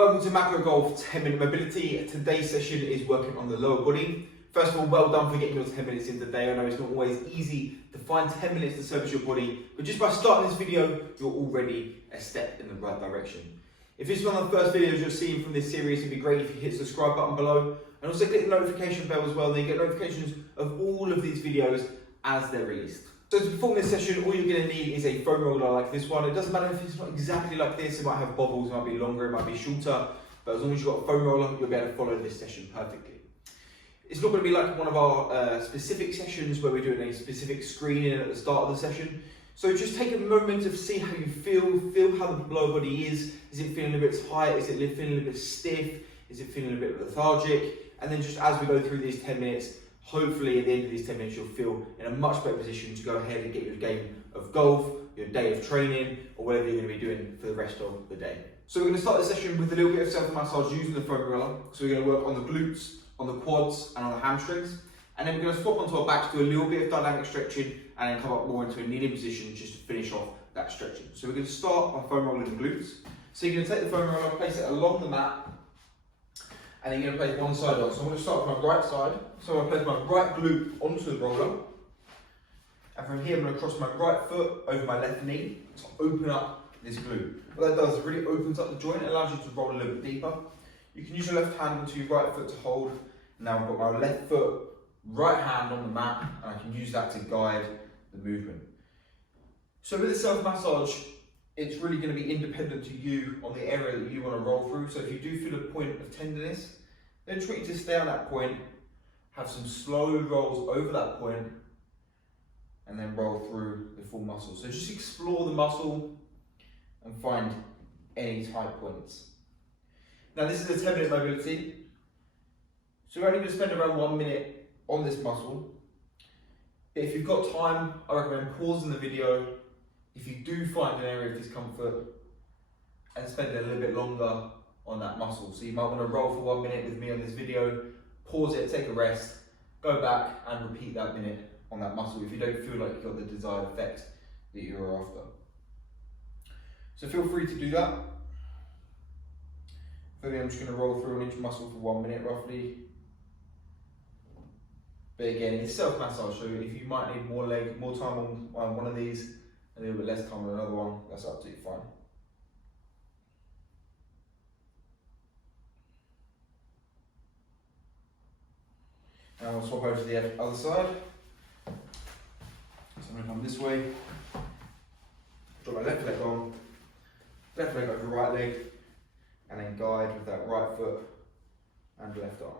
Welcome to Macro Golf 10-minute mobility. Today's session is working on the lower body. First of all, well done for getting your 10 minutes in today. I know it's not always easy to find 10 minutes to service your body, but just by starting this video, you're already a step in the right direction. If this is one of the first videos you're seeing from this series, it'd be great if you hit the subscribe button below, and also click the notification bell as well. Then you get notifications of all of these videos as they're released. So to perform this session, all you're going to need is a foam roller like this one. It doesn't matter if it's not exactly like this, it might have bobbles, it might be longer, it might be shorter, but as long as you've got a foam roller, you'll be able to follow this session perfectly. It's not going to be like one of our specific sessions where we're doing a specific screening at the start of the session. So just take a moment to see how you feel how the lower body is. Is it feeling a bit tight? Is it feeling a bit stiff? Is it feeling a bit lethargic? And then just as we go through these 10 minutes, hopefully at the end of these 10 minutes, you'll feel in a much better position to go ahead and get your game of golf, your day of training, or whatever you're going to be doing for the rest of the day. So we're going to start the session with a little bit of self-massage using the foam roller. So we're going to work on the glutes, on the quads, and on the hamstrings. And then we're going to swap onto our backs, do a little bit of dynamic stretching, and then come up more into a kneeling position just to finish off that stretching. So we're going to start by foam rolling the glutes. So you're going to take the foam roller, place it along the mat, and then you're going to place one side on. So I'm going to start with my right side. So I'm going to place my right glute onto the roller. And from here, I'm going to cross my right foot over my left knee to open up this glute. What that does is it really opens up the joint, it allows you to roll a little bit deeper. You can use your left hand onto your right foot to hold. Now I've got my left foot, right hand on the mat, and I can use that to guide the movement. So with the self-massage, it's really going to be independent to you on the area that you want to roll through. So if you do feel a point of tenderness, then try to stay on that point, have some slow rolls over that point, and then roll through the full muscle. So just explore the muscle and find any tight points. Now this is a 10-minute mobility. So we're only going to spend around 1 minute on this muscle. But if you've got time, I recommend pausing the video if you do find an area of discomfort and spend a little bit longer on that muscle. So you might want to roll for 1 minute with me on this video, pause it, take a rest, go back and repeat that minute on that muscle if you don't feel like you've got the desired effect that you're after. So feel free to do that. For me, I'm just going to roll through on each muscle for 1 minute roughly. But again, it's self-massage, so if you might need more time on one of these, a little bit less time on another one, that's absolutely fine. Now we'll swap over to the other side. So I'm going to come this way, drop my left leg on, left leg over right leg, and then guide with that right foot and left arm.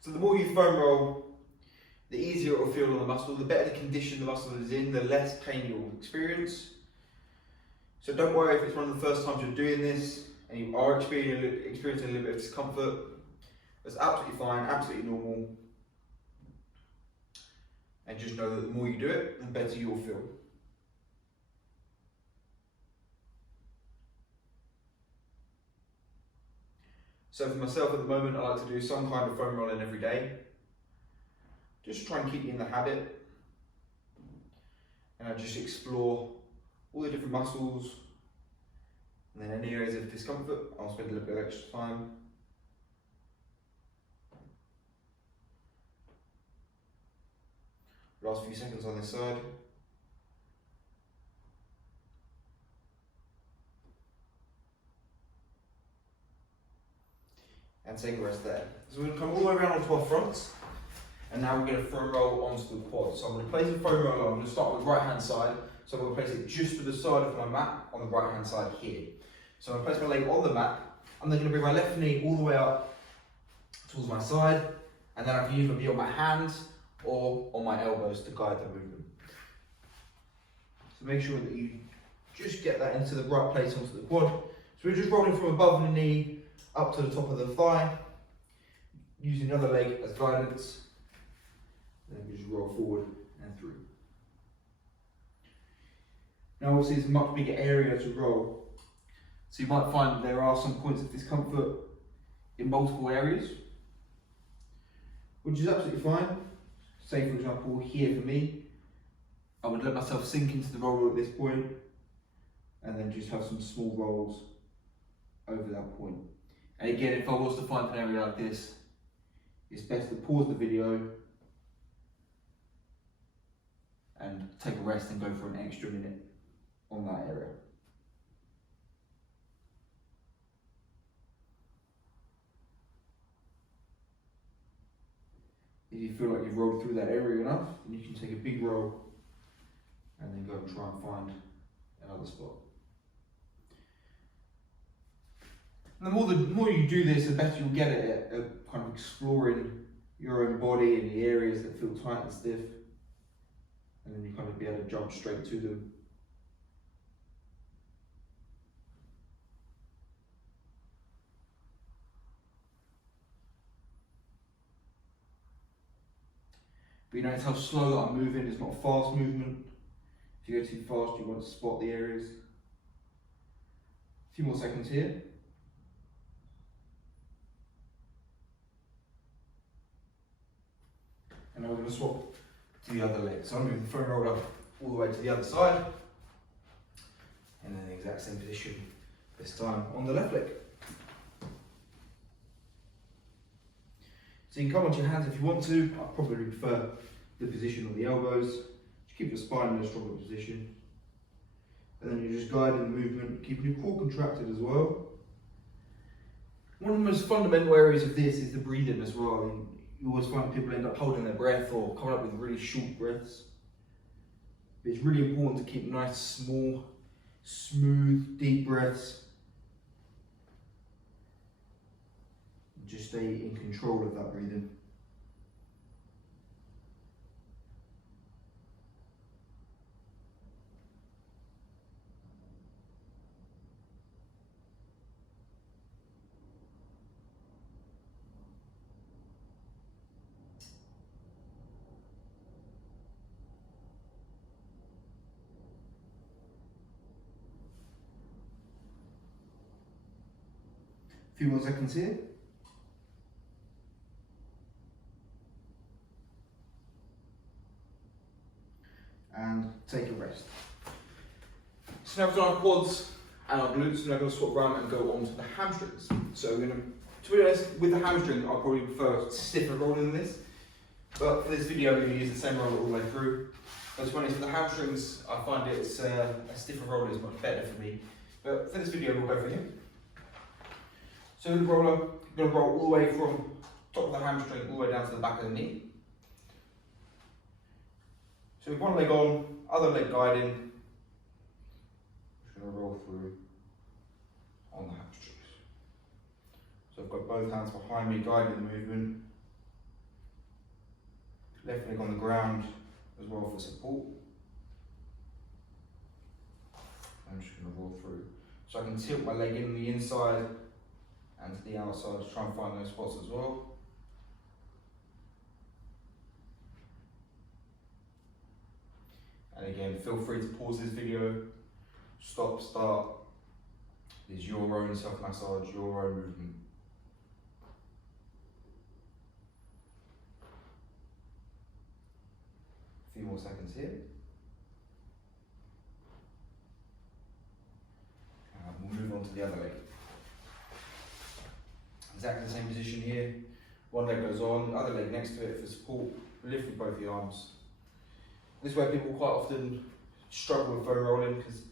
So the more you foam roll, the easier it will feel on the muscle, the better the condition the muscle is in, the less pain you'll experience. So don't worry if it's one of the first times you're doing this and you are experiencing a little bit of discomfort. That's absolutely fine, absolutely normal. And just know that the more you do it, the better you'll feel. So for myself at the moment, I like to do some kind of foam rolling every day. Just try and keep you in the habit. And I just explore all the different muscles. And then any areas of discomfort, I'll spend a little bit of extra time. Last few seconds on this side. And take a rest there. So we're going to come all the way around onto our fronts. And now we're going to foam roll onto the quads. So I'm going to place the foam roller, I'm going to start with the right hand side. So I'm going to place it just to the side of my mat on the right hand side here. So I'm going to place my leg on the mat. I'm then going to bring my left knee all the way up towards my side. And then I can either be on my hands or on my elbows to guide the movement. So make sure that you just get that into the right place onto the quad. So we're just rolling from above the knee up to the top of the thigh, using the other leg as guidance. Then we just roll forward and through. Now obviously it's a much bigger area to roll. So you might find that there are some points of discomfort in multiple areas, which is absolutely fine. Say for example here for me, I would let myself sink into the roller at this point and then just have some small rolls over that point. And again, if I was to find an area like this, it's best to pause the video and take a rest and go for an extra minute on that area. If you feel like you've rolled through that area enough, then you can take a big roll and then go and try and find another spot. And the more you do this, the better you'll get at kind of exploring your own body and the areas that feel tight and stiff. And then you kind of be able to jump straight to them. But you notice how slow that I'm moving. It's not a fast movement. If you go too fast, you want to spot the areas. A few more seconds here. And now we're going to swap to the other leg. So I'm moving the foam roller all the way to the other side. And then the exact same position this time on the left leg. So you can come onto your hands if you want to. I probably prefer the position of the elbows. Just keep your spine in a stronger position. And then you're just guiding the movement, keeping your core contracted as well. One of the most fundamental areas of this is the breathing as well. I mean, you always find people end up holding their breath or coming up with really short breaths. But it's really important to keep nice, small, smooth, deep breaths. Just stay in control of that breathing. A few more seconds here. And take a rest. So now we've done our quads and our glutes, and I'm going to swap around and go on to the hamstrings. So we're going to be honest, with the hamstring, I'll probably prefer stiffer rolling than this. But for this video, I'm going to use the same roller all the way through. But to be honest, with the hamstrings, I find it's a stiffer roller is much better for me. But for this video, we'll go for here. So with the roller, I'm going to roll all the way from top of the hamstring all the way down to the back of the knee. So with one leg on, other leg guiding, just going to roll through on the hamstrings. So I've got both hands behind me guiding the movement. Left leg on the ground as well for support. I'm just going to roll through. So I can tilt my leg in on the inside and to the outside to try and find those spots as well. And again, feel free to pause this video, stop, start. It's your own self-massage, your own movement. A few more seconds here. And we'll move on to the other leg. Exactly the same position here. One leg goes on, the other leg next to it for support. Lift with both the arms. This is where people quite often struggle with foam rolling because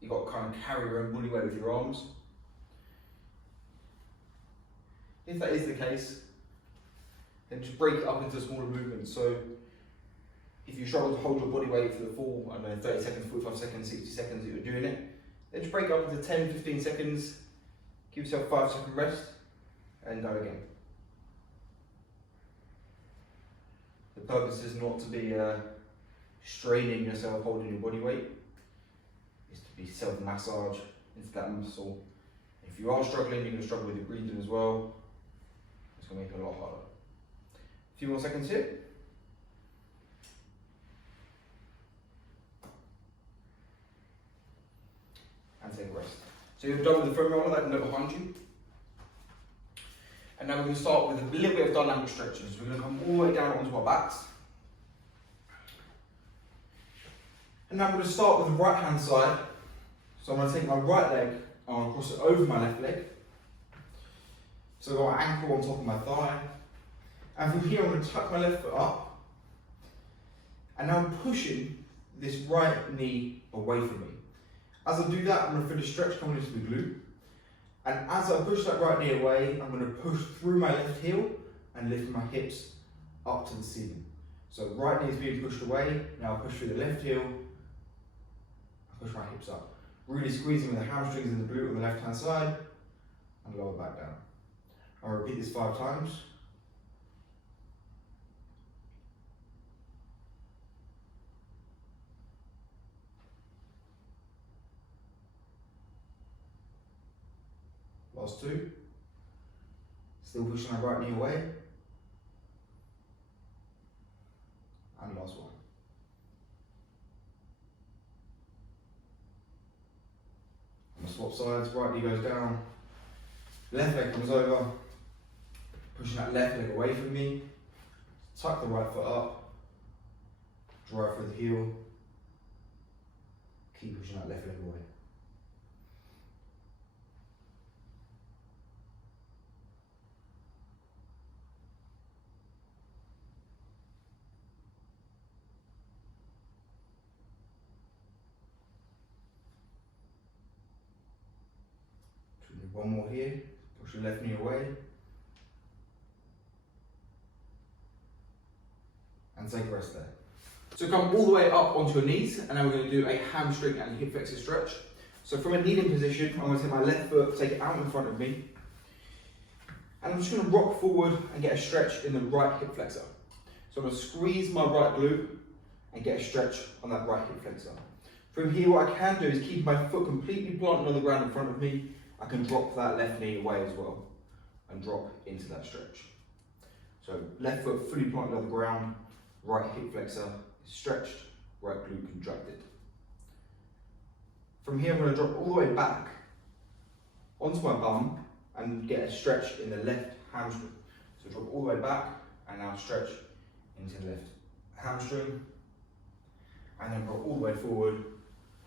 you've got to kind of carry your own body weight with your arms. If that is the case, then just break it up into smaller movements. So if you struggle to hold your body weight for the full, I don't know, 30 seconds, 45 seconds, 60 seconds that you're doing it, then just break it up into 10, 15 seconds, give yourself 5-second rest, and go again. The purpose is not to be straining yourself, holding your body weight. It's to be self-massage into that muscle. If you are struggling, you're going to struggle with your breathing as well. It's going to make it a lot harder. A few more seconds here. And take a rest. So you're done with the foam roller, that can go behind you. And now we're going to start with a little bit of dynamic stretches. We're going to come all the way down onto our backs. And now I'm going to start with the right hand side. So I'm going to take my right leg and I'll cross it over my left leg. So I've got my ankle on top of my thigh. And from here I'm going to tuck my left foot up. And now I'm pushing this right knee away from me. As I do that, I'm going to feel the stretch coming into the glute. And as I push that right knee away, I'm going to push through my left heel and lift my hips up to the ceiling. So right knee is being pushed away, now I push through the left heel, I push my hips up. Really squeezing with the hamstrings and the glute on the left hand side, and lower back down. I'll repeat this 5 times. Last 2. Still pushing my right knee away. And last 1. I'm going to swap sides, right knee goes down, left leg comes over, pushing that left leg away from me, tuck the right foot up, drive through the heel, keep pushing that left leg away. One more here, push the left knee away. And take a rest there. So come all the way up onto your knees, and now we're going to do a hamstring and hip flexor stretch. So from a kneeling position, I'm going to take my left foot, take it out in front of me. And I'm just going to rock forward and get a stretch in the right hip flexor. So I'm going to squeeze my right glute and get a stretch on that right hip flexor. From here, what I can do is keep my foot completely planted on the ground in front of me. I can drop that left knee away as well and drop into that stretch. So left foot fully planted on the ground, right hip flexor is stretched, right glute contracted. From here I'm going to drop all the way back onto my bum and get a stretch in the left hamstring. So drop all the way back and now stretch into the left hamstring, and then drop all the way forward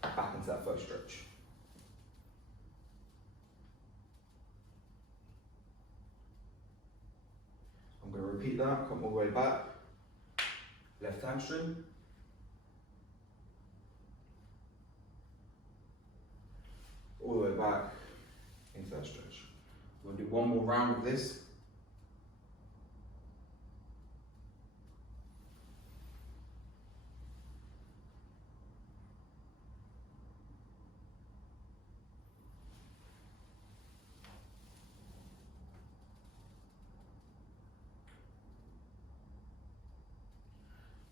back into that first stretch. I'm going to repeat that, come all the way back, left hamstring, all the way back into that stretch. We'll do one more round of this.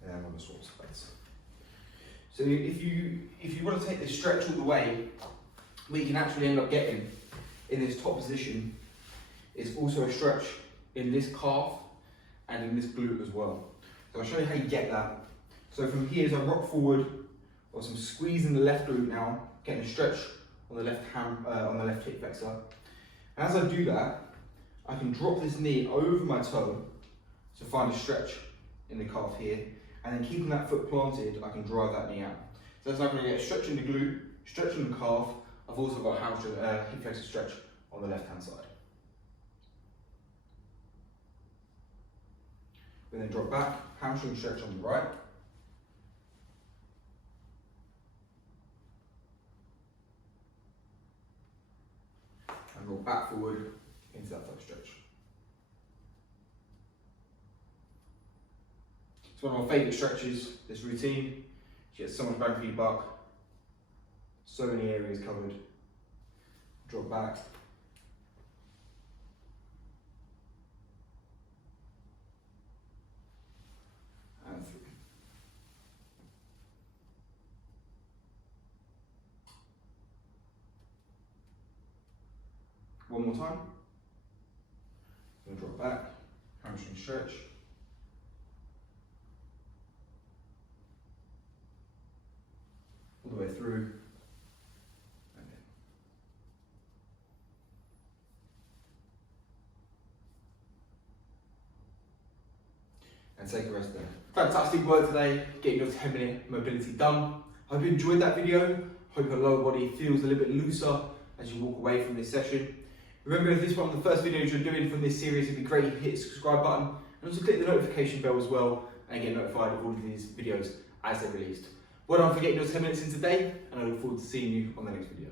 And then I'm going to swap sides. So if you want to take this stretch all the way, what you can actually end up getting in this top position is also a stretch in this calf and in this glute as well. So I'll show you how you get that. So from here, as I rock forward, I've got some squeeze in the left glute now, getting a stretch on the left hip flexor. And as I do that, I can drop this knee over my toe to find a stretch in the calf here, and then keeping that foot planted, I can drive that knee out. So that's not going to get a stretch in the glute, stretch in the calf. I've also got a hamstring, hip flexor stretch on the left hand side. We then drop back, hamstring stretch on the right. And roll back forward into that first stretch. It's one of my favourite stretches, this routine. You get so much bang for your buck. So many areas covered. Drop back. And through. One more time. Then drop back, hamstring stretch. All the way through. And take a rest there. Fantastic work today, getting your 10-minute mobility done. Hope you enjoyed that video. Hope your lower body feels a little bit looser as you walk away from this session. Remember, if this is one of the first videos you're doing from this series, it'd be great if you hit the subscribe button and also click the notification bell as well and get notified of all of these videos as they're released. Well done for getting your 10 minutes in today, and I look forward to seeing you on the next video.